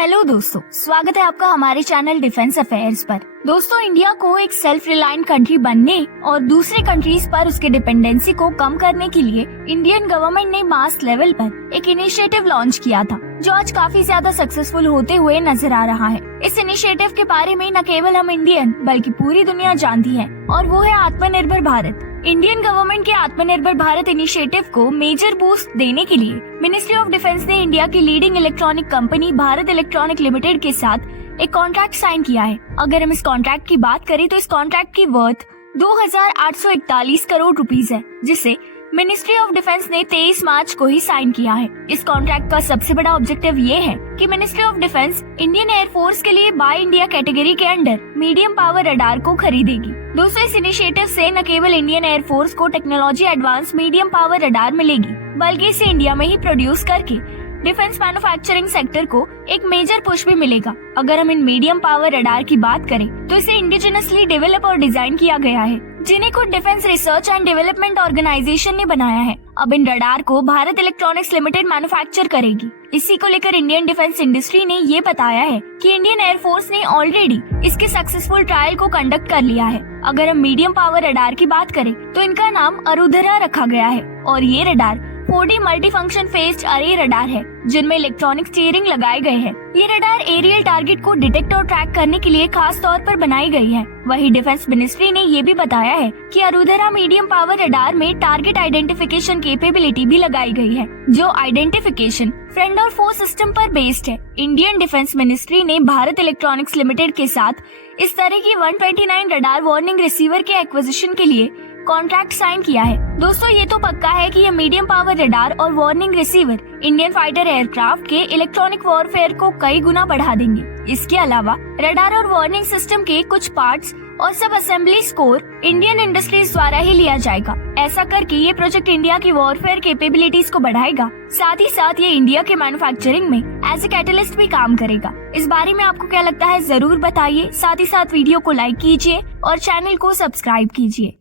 Hello दोस्तों, स्वागत है आपका हमारे चैनल डिफेंस अफेयर्स पर। दोस्तों, इंडिया को एक सेल्फ रिलायंट कंट्री बनने और दूसरे कंट्रीज पर उसके डिपेंडेंसी को कम करने के लिए इंडियन गवर्नमेंट ने मास लेवल पर एक इनिशिएटिव लॉन्च किया था, जो आज काफी ज्यादा सक्सेसफुल होते हुए नजर आ रहा है। इस इनिशिएटिव के बारे में न केवल हम इंडियन बल्कि पूरी दुनिया जानती है, और वो है आत्मनिर्भर भारत। इंडियन गवर्नमेंट के आत्मनिर्भर भारत इनिशिएटिव को मेजर बूस्ट देने के लिए मिनिस्ट्री ऑफ डिफेंस ने इंडिया की leading electronic company Bharat electronic limited के साथ एक कॉन्ट्रैक्ट साइन किया है। अगर हम इस कॉन्ट्रैक्ट की बात करें तो इस कॉन्ट्रैक्ट की वर्थ 2,841 करोड़ रुपीस है, जिसे मिनिस्ट्री ऑफ डिफेंस ने 23 मार्च को ही साइन किया है। इस कॉन्ट्रैक्ट का सबसे बड़ा ऑब्जेक्टिव ये है कि ministry of defence Indian air force के लिए बाय इंडिया कैटेगरी के अंडर मीडियम पावर रडार को खरीदेगी। दोस्तों, इस इनिशिएटिव से न केवल इंडियन एयरफोर्स को technology advance medium power radar मिलेगी, बल्कि इसे इंडिया में ही प्रोड्यूस करके डिफेंस मैन्युफैक्चरिंग सेक्टर को एक मेजर पुश भी मिलेगा। अगर हम इन मीडियम पावर रडार की बात करें तो इसे इंडिजिनसली डेवलप और डिजाइन किया गया है, जिन्हें खुद defence research and development organisation ने बनाया है। अब इन रडार को भारत इलेक्ट्रॉनिक्स लिमिटेड मैन्युफैक्चर करेगी। इसी को लेकर इंडियन डिफेंस इंडस्ट्री ने ये बताया है कि इंडियन एयरफोर्स ने ऑलरेडी इसके सक्सेसफुल ट्रायल को कंडक्ट कर लिया है। अगर हम मीडियम पावर रडार की बात करें तो इनका नाम अरुधरा रखा गया है, और ये radar 4D multi function faced अरे रडार है, जिनमें इलेक्ट्रॉनिक स्टीयरिंग लगाए गए हैं। ये रडार एरियल टारगेट को डिटेक्ट और ट्रैक करने के लिए खास तौर पर बनाई गई है। वहीं डिफेंस मिनिस्ट्री ने ये भी बताया है कि अरुधरा मीडियम पावर रडार में टारगेट आइडेंटिफिकेशन कैपेबिलिटी भी लगाई गई है, जो आइडेंटिफिकेशन फ्रेंड और फो सिस्टम पर बेस्ड है। इंडियन डिफेंस मिनिस्ट्री ने भारत इलेक्ट्रॉनिक्स लिमिटेड के साथ इस तरह की 129 रडार वार्निंग रिसीवर के एक्विजिशन के लिए कॉन्ट्रैक्ट साइन किया है। दोस्तों, ये तो पक्का है कि ये मीडियम पावर रडार और warning receiver Indian fighter aircraft के इलेक्ट्रॉनिक वॉरफेयर को कई गुना बढ़ा देंगे। इसके अलावा रडार और वार्निंग सिस्टम के कुछ पार्ट्स और सब असेंबली स्कोर इंडियन इंडस्ट्रीज द्वारा ही लिया जाएगा। ऐसा करके ये प्रोजेक्ट इंडिया की वॉरफेयर कैपेबिलिटीज को बढ़ाएगा, साथ ही साथ ये इंडिया के मैन्युफैक्चरिंग में एज ए कैटलिस्ट भी काम करेगा। इस बारे में आपको क्या लगता है, जरूर बताइए। साथ ही साथ वीडियो को लाइक कीजिए और चैनल को सब्सक्राइब कीजिए।